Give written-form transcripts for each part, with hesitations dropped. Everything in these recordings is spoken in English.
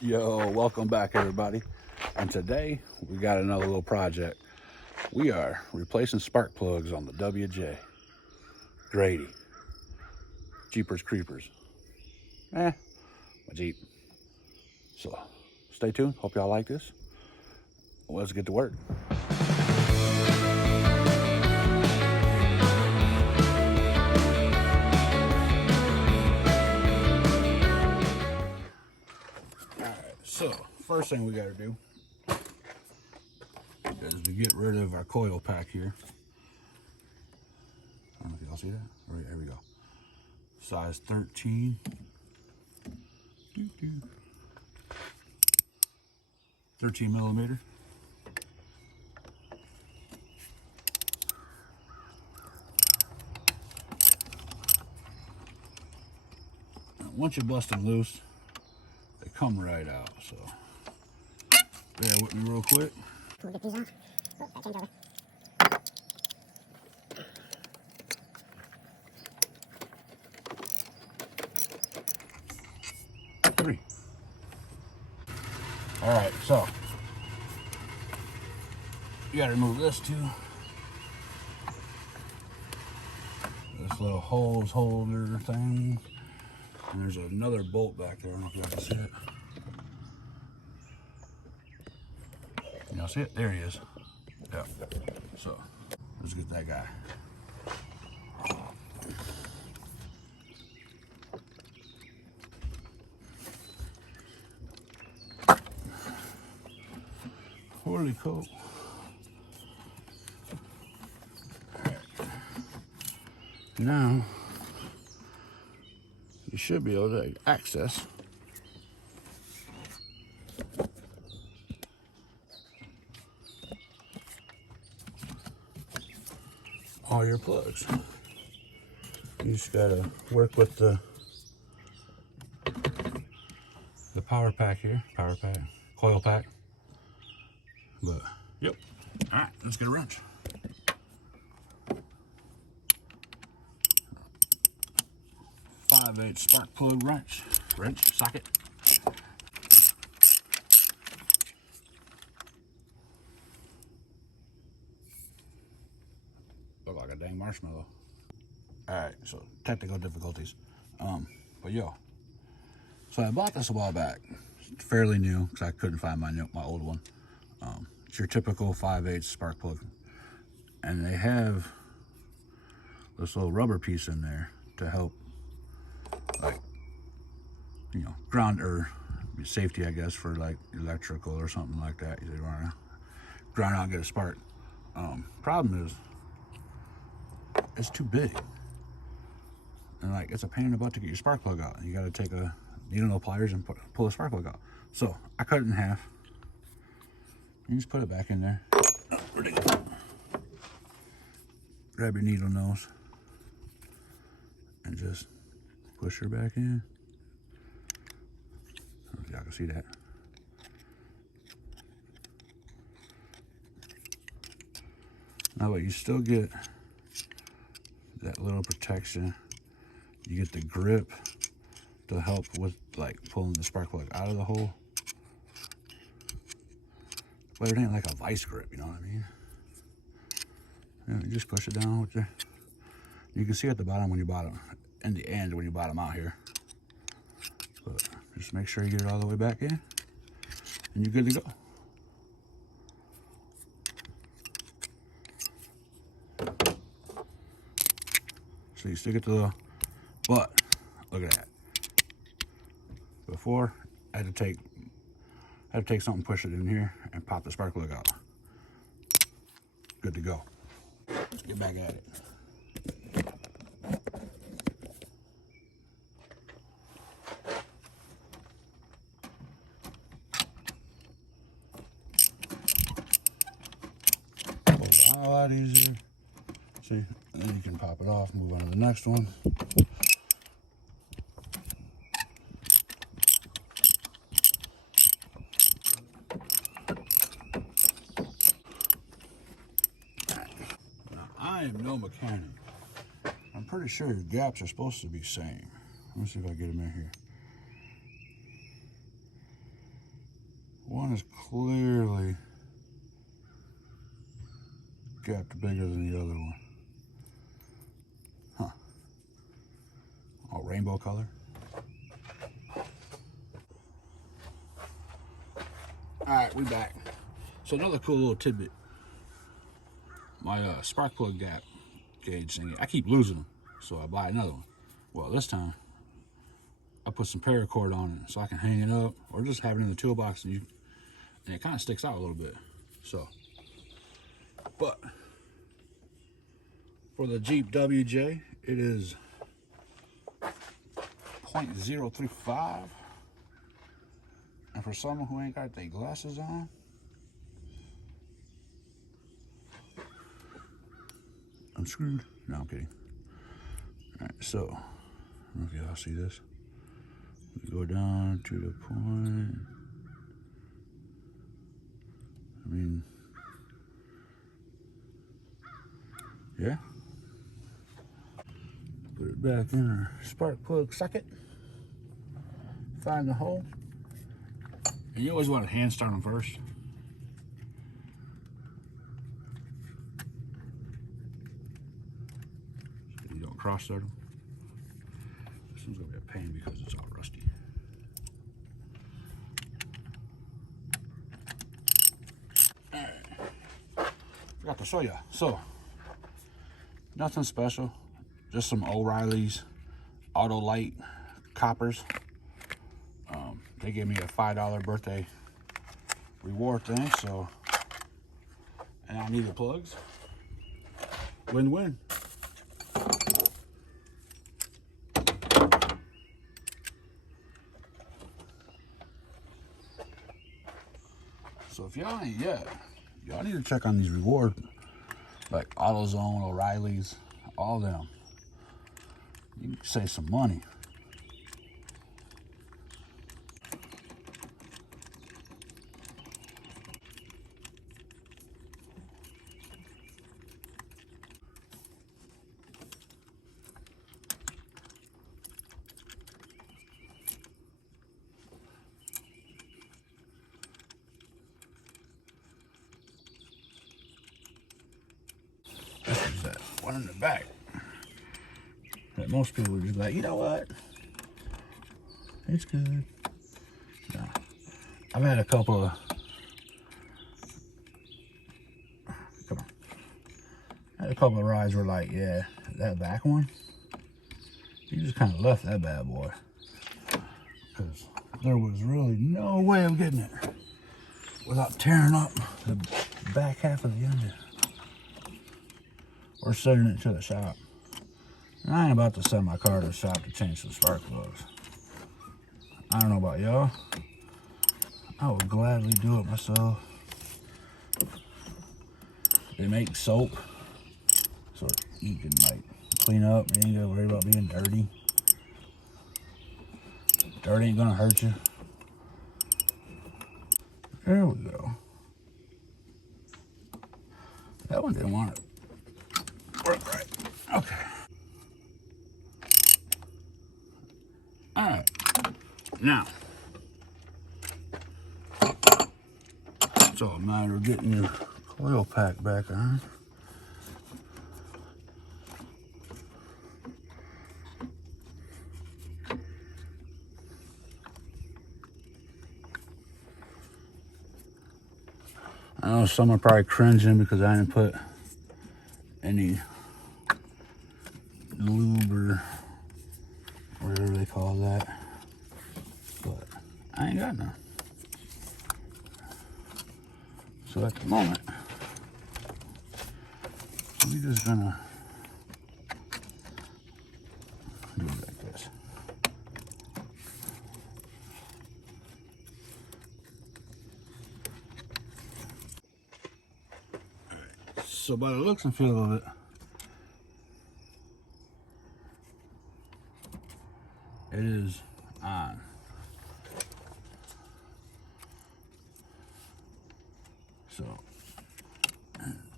Yo, welcome back everybody. And today we got another little project. We are replacing spark plugs on the WJ. Grady. Jeepers Creepers. My Jeep. So stay tuned. Hope y'all like this. Let's get to work. So, first thing we got to do is to get rid of our coil pack here. I don't know if y'all see that. Right, there we go. Size 13. 13 millimeter. Now, once you bust them loose, they come right out. So, bear with me real quick. We'll get these off. Oh, that change over. 3. All right, so you gotta remove this too. This little hose holder thing. And there's another bolt back there. I don't know if you guys can see it. Y'all see it? There he is. Yeah. So let's get that guy. Holy cow. Now you should be able to access all your plugs. You just gotta work with the power pack here, coil pack. But yep. All right, let's get a wrench. .5/8 spark plug wrench socket. Look like a dang marshmallow. All right, so technical difficulties. But yo, so I bought this a while back. It's fairly new because I couldn't find my old one. It's your typical 5/8 spark plug, and they have this little rubber piece in there to help, like, you know, ground or safety, I guess, for like electrical or something like that. You want to ground out and get a spark. Problem is, it's too big, and like it's a pain in the butt to get your spark plug out. You got to take a needle and pliers and pull the spark plug out. So I cut it in half. You just put it back in there. Oh, where'd it go? Grab your needle nose and just push her back in. I don't know if y'all can see that. Now, but you still get that little protection. You get the grip to help with like pulling the spark plug out of the hole. But it ain't like a vice grip, you know what I mean? And you just push it down with your. You can see at the bottom when you bottom, in the end when you bottom out here. But just make sure you get it all the way back in, and you're good to go. So you stick it to the butt. Look at that. Before, I had to take something, push it in here, and pop the spark plug out. Good to go. Let's get back at it. A lot easier. See, and then you can pop it off, move on to the next one. Now, I am no mechanic. I'm pretty sure your gaps are supposed to be same. Let me see if I get them in here. One is clearly gapped bigger than the other one. Huh. All rainbow color. Alright, we back. So another cool little tidbit. My spark plug gap gauge thing, I keep losing them. So I buy another one. Well, this time, I put some paracord on it so I can hang it up or just have it in the toolbox and it kind of sticks out a little bit. So, but for the Jeep WJ, it is 0.035. And for someone who ain't got their glasses on, I'm screwed. No, I'm kidding. Alright, so, I don't know if y'all see this. We go down to the point. I mean, yeah. Put it back in our spark plug socket. Find the hole. And you always want to hand start them first. So you don't cross start them. This one's going to be a pain because it's all rusty. Alright. Forgot to show you. So, nothing special. Just some O'Reilly's Auto Light coppers. They gave me a $5 birthday reward thing, so, and I needed plugs. Win-win. So if y'all ain't yet, y'all need to check on these rewards, like AutoZone, O'Reilly's, all of them. You can save some money. This is that one in the back that most people would just be like, you know what? It's good. No. I've had a couple of, come on. I had a couple of rides where like, yeah, that back one, you just kind of left that bad boy. Because there was really no way of getting it without tearing up the back half of the engine. Or sending it to the shop. And I ain't about to send my car to the shop to change some spark plugs. I don't know about y'all. I would gladly do it myself. They make soap, so you can like clean up. You ain't gotta worry about being dirty. Dirt ain't gonna hurt you. There we go. That one didn't want to work right. Okay. All right. Now, it's all a matter of getting your coil pack back on. I know some are probably cringing because I didn't put any lube or whatever they call that, but I ain't got none. So at the moment, we're just gonna do it like this. So by the looks and feel of it, it is on. So,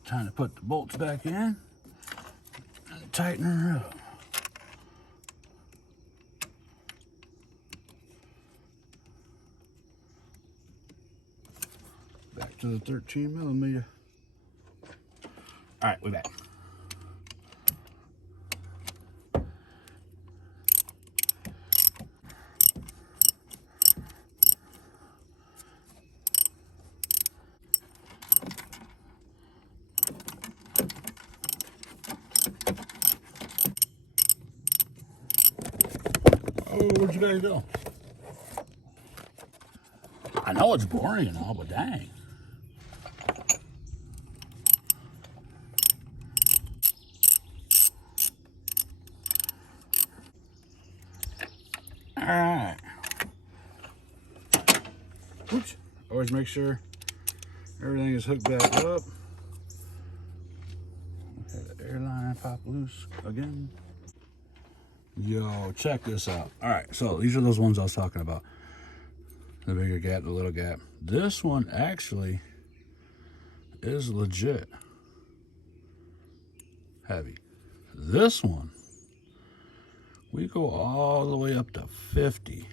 time to put the bolts back in and tighten her up. Back to the 13 millimeter. All right, we're back. Oh, where'd you guys go? I know it's boring and all, but dang. All right. Oops. Always make sure everything is hooked back up. Okay, the airline pop loose again. Yo, check this out. All right, so these are those ones I was talking about. The bigger gap, the little gap. This one actually is legit heavy. This one, we go all the way up to 50.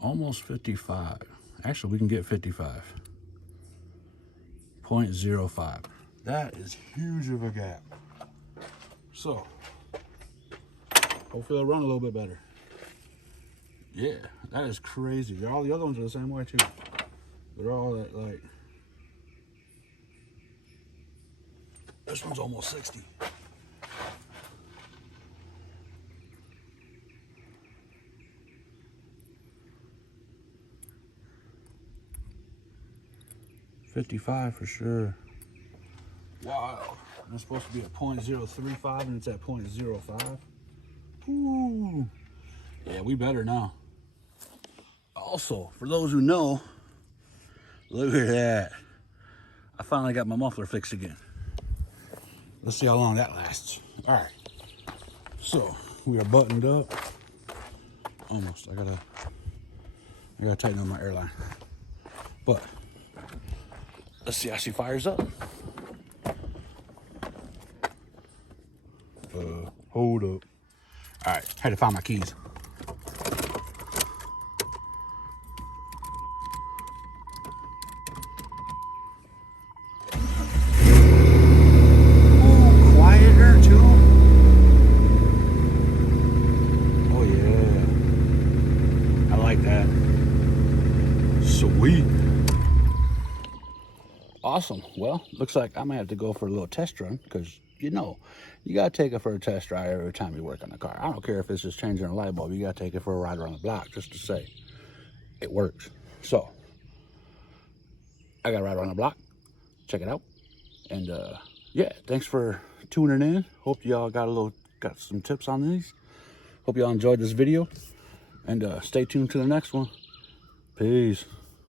Almost 55. Actually, we can get 55. 0.05. That is huge of a gap. So, hopefully it'll run a little bit better. Yeah, that is crazy. All the other ones are the same way too. They're all at like, this one's almost 60. $55 for sure. Wow. And it's supposed to be at 0.035 and it's at 0.05. Ooh. Yeah, we better now. Also, for those who know, look at that. I finally got my muffler fixed again. Let's see how long that lasts. All right. So we are buttoned up. Almost. I gotta tighten up my airline. But let's see how she fires up. Hold up. All right, had to find my keys. Ooh, quieter too. Oh yeah, I like that. Sweet. Awesome. Well, looks like I might have to go for a little test run because, you know, you got to take it for a test drive every time you work on the car. I don't care if it's just changing a light bulb. You got to take it for a ride around the block just to say it works. So, I got to ride around the block. Check it out. And, yeah, thanks for tuning in. Hope y'all got some tips on these. Hope y'all enjoyed this video. And stay tuned to the next one. Peace.